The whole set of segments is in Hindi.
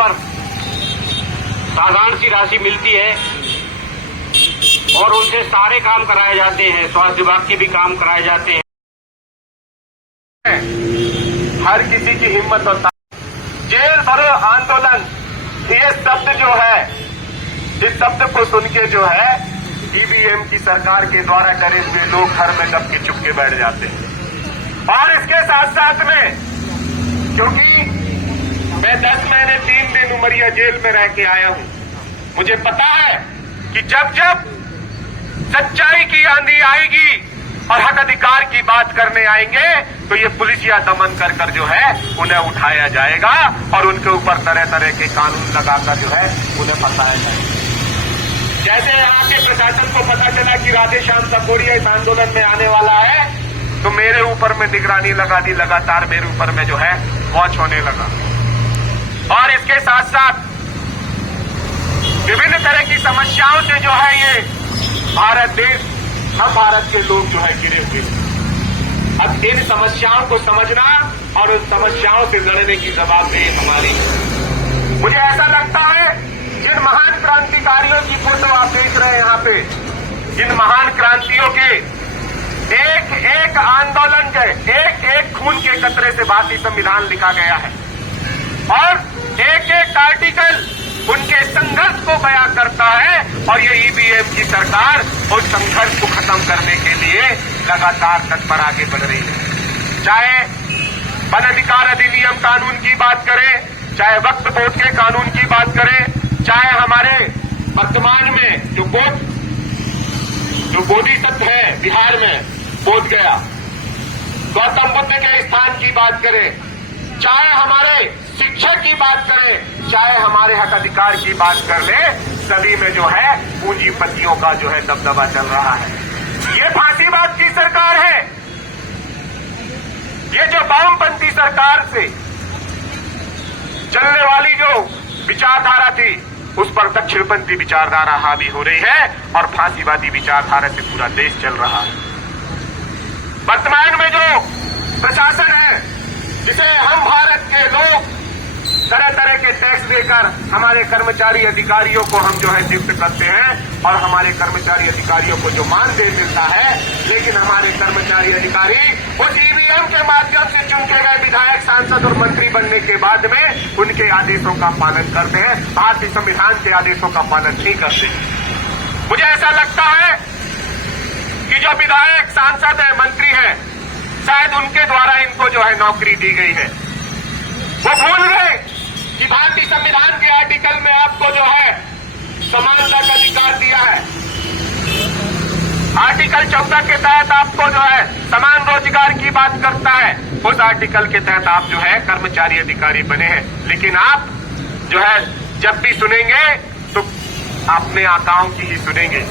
पर साधारण सी राशि मिलती है और उनसे सारे काम कराए जाते हैं, स्वास्थ्य विभाग के भी काम कराए जाते हैं। हर किसी की हिम्मत और जेल भरो आंदोलन, ये शब्द जो है, इस शब्द को सुन के जो है ईवीएम की सरकार के द्वारा डरे हुए लोग घर में दब के चुप के बैठ जाते हैं। और इसके साथ साथ में, क्योंकि मैं 10 महीने 3 दिन उमरिया जेल में रह के आया हूं, मुझे पता है कि जब जब सच्चाई की आंधी आएगी और हक अधिकार की बात करने आएंगे तो ये पुलिसिया दमन कर कर जो है उन्हें उठाया जाएगा और उनके ऊपर तरह तरह के कानून लगाकर जो है उन्हें फंसाया जाएगा। जैसे यहाँ के प्रशासन को पता चला कि राधेश्याम सकोरिया इस आंदोलन में आने वाला है तो मेरे ऊपर में निगरानी लगा दी, लगातार मेरे ऊपर में जो है वॉच होने लगा। और इसके साथ साथ विभिन्न तरह की समस्याओं से जो है ये भारत देश, हम भारत के लोग जो है गिरे हुए। अब इन समस्याओं को समझना और उन समस्याओं से लड़ने की जवाबदेही हमारी। मुझे ऐसा लगता है जिन महान क्रांतिकारियों की फोटो आप देख रहे हैं यहाँ पे, जिन महान क्रांतियों के एक एक आंदोलन के एक एक खून के कतरे से भारतीय संविधान लिखा गया है और एक एक आर्टिकल उनके संघर्ष को बयां करता है। और ये ईवीएम की सरकार उस संघर्ष को खत्म करने के लिए लगातार तत्पर आगे बढ़ रही है। चाहे वन अधिकार अधिनियम कानून की बात करें, चाहे वक्फ बोर्ड के कानून की बात करें, चाहे हमारे वर्तमान में जो बोधिसत्व है बिहार में, बोध गया, गौतम बुद्ध के स्थान की बात करें, चाहे हमारे शिक्षा की बात करें, चाहे हमारे हक अधिकार की बात कर ले, सभी में जो है पूंजीपतियों का जो है दबदबा चल रहा है। ये फांसीवाद की सरकार है। ये जो वामपंथी सरकार से चलने वाली जो विचारधारा थी उस पर दक्षिणपंथी विचारधारा हावी हो रही है और फांसीवादी विचारधारा से पूरा देश चल रहा है। वर्तमान में जो प्रशासन है, जिसे हम भारत के लोग तरह तरह के टैक्स देकर हमारे कर्मचारी अधिकारियों को हम जो है नियुक्त करते हैं और हमारे कर्मचारी अधिकारियों को जो मानदेय मिलता है, लेकिन हमारे कर्मचारी अधिकारी उस ईवीएम के माध्यम से चुन के गए विधायक, सांसद और मंत्री बनने के बाद में उनके आदेशों का पालन करते हैं, भारतीय संविधान के आदेशों का पालन नहीं करते। मुझे ऐसा लगता है कि जो विधायक, सांसद है, मंत्री है, शायद उनके द्वारा इनको जो है नौकरी दी गई है। वो भूल गए कि भारतीय संविधान के आर्टिकल में आपको जो है समानता का अधिकार दिया है। आर्टिकल 14 के तहत आपको जो है समान रोजगार की बात करता है। उस आर्टिकल के तहत आप जो है कर्मचारी अधिकारी बने हैं, लेकिन आप जो है जब भी सुनेंगे तो अपने आकाओं की ही सुनेंगे।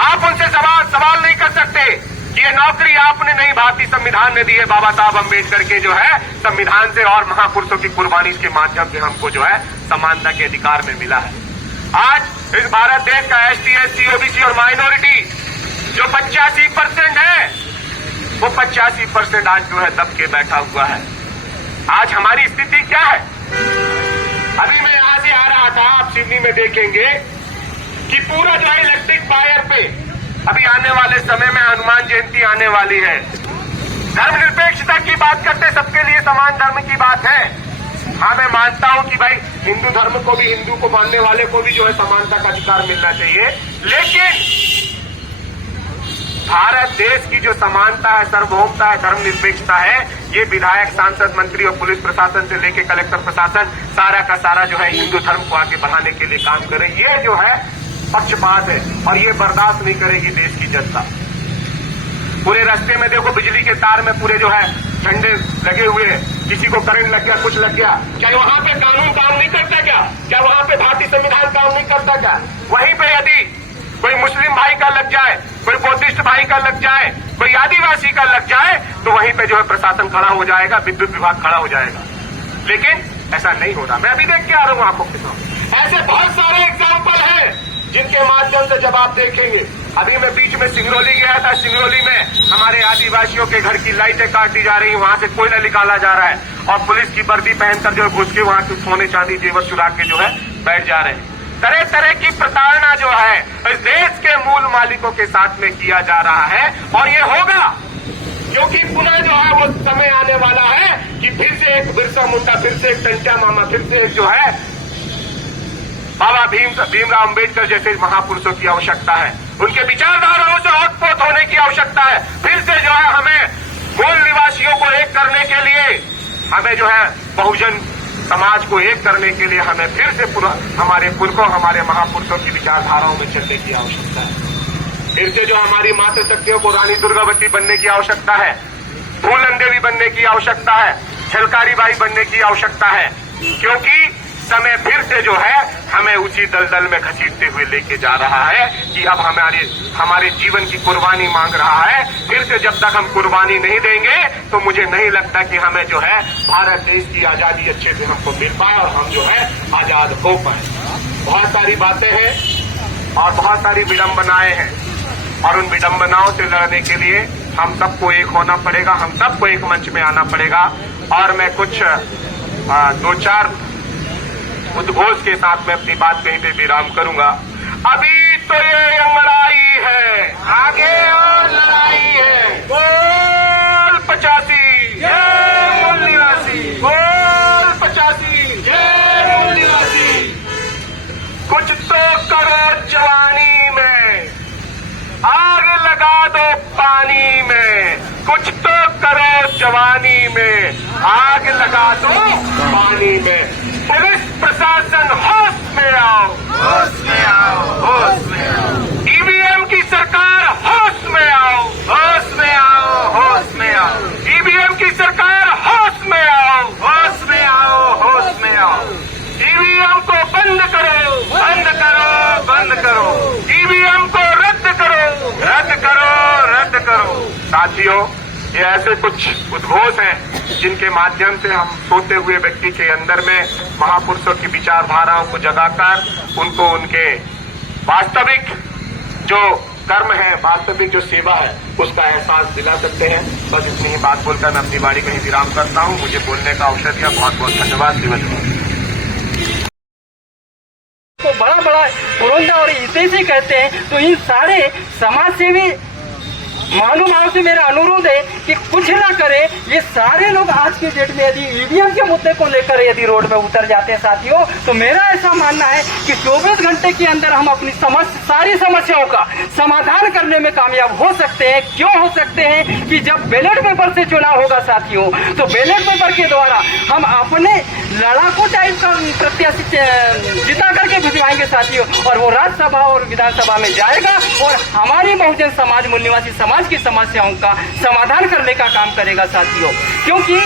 आप उनसे सवाल नहीं कर सकते कि ये नौकरी आपने नहीं, भारतीय संविधान ने दी है। बाबा साहब अम्बेडकर के जो है संविधान से और महापुरुषों की कुर्बानी के माध्यम से हमको जो है समानता के अधिकार में मिला है। आज इस भारत देश का एसटी, एससी, ओबीसी और माइनॉरिटी जो 85% है, वो 85% आज जो है दब के बैठा हुआ है। आज हमारी स्थिति क्या है? अभी मैं यहां से आ रहा था, आप सिवनी में देखेंगे कि पूरा जो है इलेक्ट्रिक वायर पे, अभी आने वाले समय में हनुमान जयंती आने वाली है। धर्मनिरपेक्षता की बात करते, सबके लिए समान धर्म की बात है। हाँ, मैं मानता हूं कि भाई हिंदू धर्म को भी, हिंदू को मानने वाले को भी जो है समानता का अधिकार मिलना चाहिए, लेकिन भारत देश की जो समानता है, सार्वभौमता है, धर्मनिरपेक्षता है, ये विधायक, सांसद, मंत्री और पुलिस प्रशासन से लेकर कलेक्टर प्रशासन सारा का सारा जो है हिंदू धर्म को आगे बढ़ाने के लिए काम करे। ये जो है पक्षपात है और ये बर्दाश्त नहीं करेगी देश की जनता। पूरे रास्ते में देखो बिजली के तार में पूरे जो है झंडे लगे हुए हैं, किसी को करंट लग गया, कुछ लग गया, क्या वहां पे कानून काम नहीं करता क्या? क्या वहां पे भारतीय संविधान काम नहीं करता क्या? वहीं पे यदि कोई मुस्लिम भाई का लग जाए, कोई बौद्धिस्ट भाई का लग जाए, कोई आदिवासी का लग जाए, तो वहीं पे जो है प्रशासन खड़ा हो जाएगा, विद्युत विभाग खड़ा हो जाएगा। लेकिन ऐसा नहीं हो रहा। मैं अभी देख के आ रहा हूं आंखों के सामने, ऐसे बहुत सारे एग्जाम्पल हैं जिनके माध्यम से जब आप देखेंगे। अभी मैं बीच में सिंगरौली गया था, सिंगरौली में हमारे आदिवासियों के घर की लाइटें काटी जा रही, वहां से कोयला निकाला जा रहा है। और पुलिस की वर्दी पहनकर जो है घुस के वहां के सोने चांदी जेवर चुरा के जो है बैठ जा रहे हैं। तरह तरह की प्रताड़ना जो है इस देश के मूल मालिकों के साथ में किया जा रहा है और ये होगा, क्योंकि पुनः जो है वो समय आने वाला है कि फिर से एक बिरसा मुंडा, फिर से एक टंचा मामा, फिर से एक जो है बाबा भीमराव अम्बेडकर जैसे महापुरुषों की आवश्यकता है। उनके विचारधाराओं से ओतप्रोत होने की आवश्यकता है। फिर से जो है हमें मूल निवासियों को एक करने के लिए, हमें जो है बहुजन समाज को एक करने के लिए हमें फिर से हमारे पुरखों, हमारे महापुरुषों की विचारधाराओं में चलने की आवश्यकता है। फिर से जो हमारी मातृशक्तियों को रानी दुर्गावती बनने की आवश्यकता है, फूलन देवी बनने की आवश्यकता है, झलकारी बाई बनने की आवश्यकता है, क्योंकि समय फिर से जो है हमें उसी दलदल में घसीटते हुए लेके जा रहा है कि अब हमारे जीवन की कुर्बानी मांग रहा है। फिर से जब तक हम कुर्बानी नहीं देंगे तो मुझे नहीं लगता कि हमें जो है भारत देश की आजादी अच्छे से हमको मिल पाए और हम जो है आजाद हो पाए। बहुत सारी बातें हैं और बहुत सारी विडंबनाएं हैं और उन विडंबनाओं से लड़ने के लिए हम सबको एक होना पड़ेगा, हम सबको एक मंच में आना पड़ेगा। और मैं कुछ 2-4 उद्घोष के साथ में अपनी बात कहीं पे विराम करूंगा। अभी तो ये लड़ाई है, आगे और लड़ाई है। बोल 85 जय मूल निवासी, बोल 85 जय मूल निवासी। कुछ तो करो जवानी में, आग लगा दो पानी में। कुछ तो करो जवानी में, आग लगा दो पानी में। पुलिस प्रशासन होश में आओ, होश में आओ, होश में आओ। ईवीएम की सरकार होश में आओ, होश में आओ, होश में आओ। ईवीएम की सरकार होश में आओ, होश में आओ, होश में आओ। ईवीएम को बंद करो, बंद करो, बंद करो। ईवीएम को रद्द करो, रद्द करो, रद्द करो। साथियों, ये ऐसे कुछ उद्घोष हैं जिनके माध्यम से हम सोते हुए व्यक्ति के अंदर में महापुरुषों की विचारधाराओं को जगाकर उनको उनके वास्तविक जो कर्म है, वास्तविक जो सेवा है, उसका एहसास दिला सकते हैं। बस इतनी ही बात बोलकर मैं अपनी वाणी कहीं विराम करता हूं। मुझे बोलने का अवसर दिया, बहुत बहुत धन्यवाद। तो बड़ा बड़ा पुरंदा और इसे से कहते हैं। तो इन सारे समाज सेवी महानुभाव से मेरा अनुरोध है कि कुछ ना करे। ये सारे लोग आज के डेट में यदि ईवीएम के मुद्दे को लेकर यदि रोड पे उतर जाते हैं साथियों, तो मेरा ऐसा मानना है कि 24 घंटे के अंदर हम अपनी सारी समस्याओं का समाधान करने में कामयाब हो सकते हैं। क्यों हो सकते हैं कि जब बैलेट पेपर से चुनाव होगा साथियों, तो बैलेट पेपर के द्वारा हम अपने लड़ाकू टाइप का प्रत्याशी जिता करके भिजवाएंगे साथियों, और वो राज्यसभा और विधानसभा में जाएगा और हमारी बहुजन समाज, मूल निवासी समाज की समस्याओं का समाधान करने का काम करेगा साथियों। क्योंकि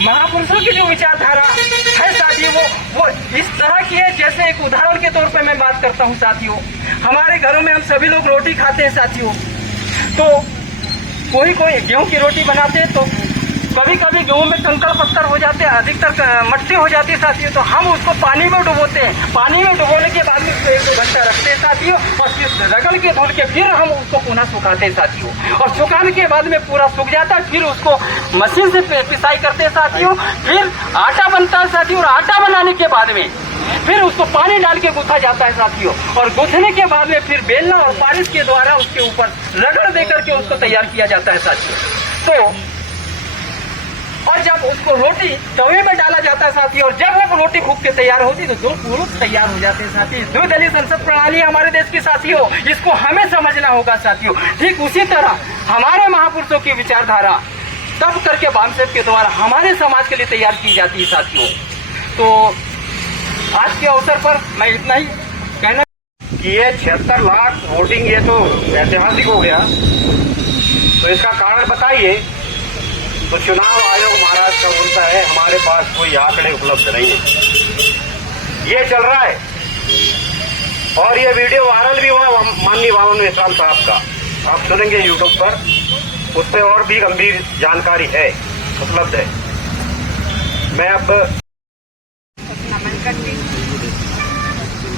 महापुरुषों की जो विचारधारा है साथियों, वो इस तरह की है। जैसे एक उदाहरण के तौर पे मैं बात करता हूँ साथियों, हमारे घरों में हम सभी लोग रोटी खाते हैं साथियों। तो कोई गेहूं की रोटी बनाते हैं तो कभी कभी गेहूं में कंकड़ पत्थर हो जाते हैं, अधिकतर मट्टी हो जाती है साथियों। तो हम उसको पानी में डुबोते हैं। पानी में डुबोने के बाद में उसको 1-2 घंटा रखते हैं साथियों, और फिर रगड़ के धुल के फिर हम उसको पुनः सुखाते हैं साथियों। और सुखाने के बाद में पूरा सूख जाता है, फिर उसको मशीन से पिसाई करते हैं साथियों। फिर आटा बनता है साथियों, और आटा बनाने के बाद में फिर उसको पानी डाल के गूंथा जाता है साथियों। और गूंथने के बाद में फिर बेलना और बारिश के द्वारा उसके ऊपर रगड़ दे करके उसको तैयार किया जाता है साथियों। तो और जब उसको रोटी तवे में डाला जाता है साथी, और जब वो रोटी फूक के तैयार होती तो 2 पुरुष तैयार हो जाते हैं साथी। द्विदलीय संसद प्रणाली हमारे देश की साथियों, इसको हमें समझना होगा साथियों। ठीक उसी तरह हमारे महापुरुषों की विचारधारा तब करके बामसेब के द्वारा हमारे समाज के लिए तैयार की जाती है साथियों। तो आज के अवसर पर मैं इतना ही कहना कि ये 76 लाख वोटिंग, ये तो ऐतिहासिक हो गया। तो इसका कारण बताइए। तो चुनाव आयोग महाराष्ट्र का बोलता है हमारे पास कोई आंकड़े उपलब्ध नहीं है। ये चल रहा है और ये वीडियो वायरल भी हुआ माननीय वामन मेश्राम साहब का, आप सुनेंगे यूट्यूब पर। उस पर और भी गंभीर जानकारी है, उपलब्ध है। मैं अब नमन करती हूँ।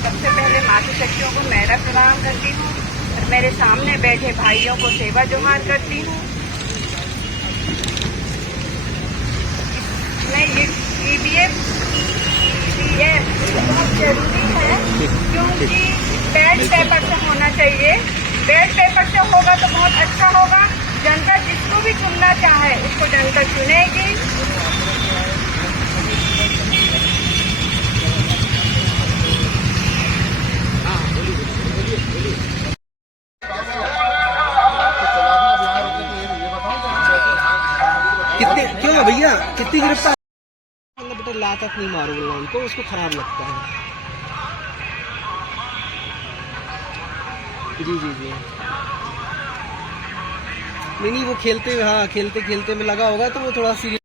सबसे पहले मातृशक्तियों को मेरा प्रणाम करती हूँ और मेरे सामने बैठे भाइयों को सेवा जोहार करती हूँ। में ये ईवीएम बहुत जरूरी है, क्योंकि बैलेट पेपर से होना चाहिए। बैलेट पेपर से होगा तो बहुत अच्छा होगा। जनता जिसको भी चुनना चाहे उसको जनता चुनेगी। कितने क्यों भैया कितनी गिरफ्तार बेटा ला तक नहीं मारोगे उनको, उसको खराब लगता है। जी जी जी नहीं वो खेलते, हाँ खेलते खेलते में लगा होगा तो वो थोड़ा सीरियस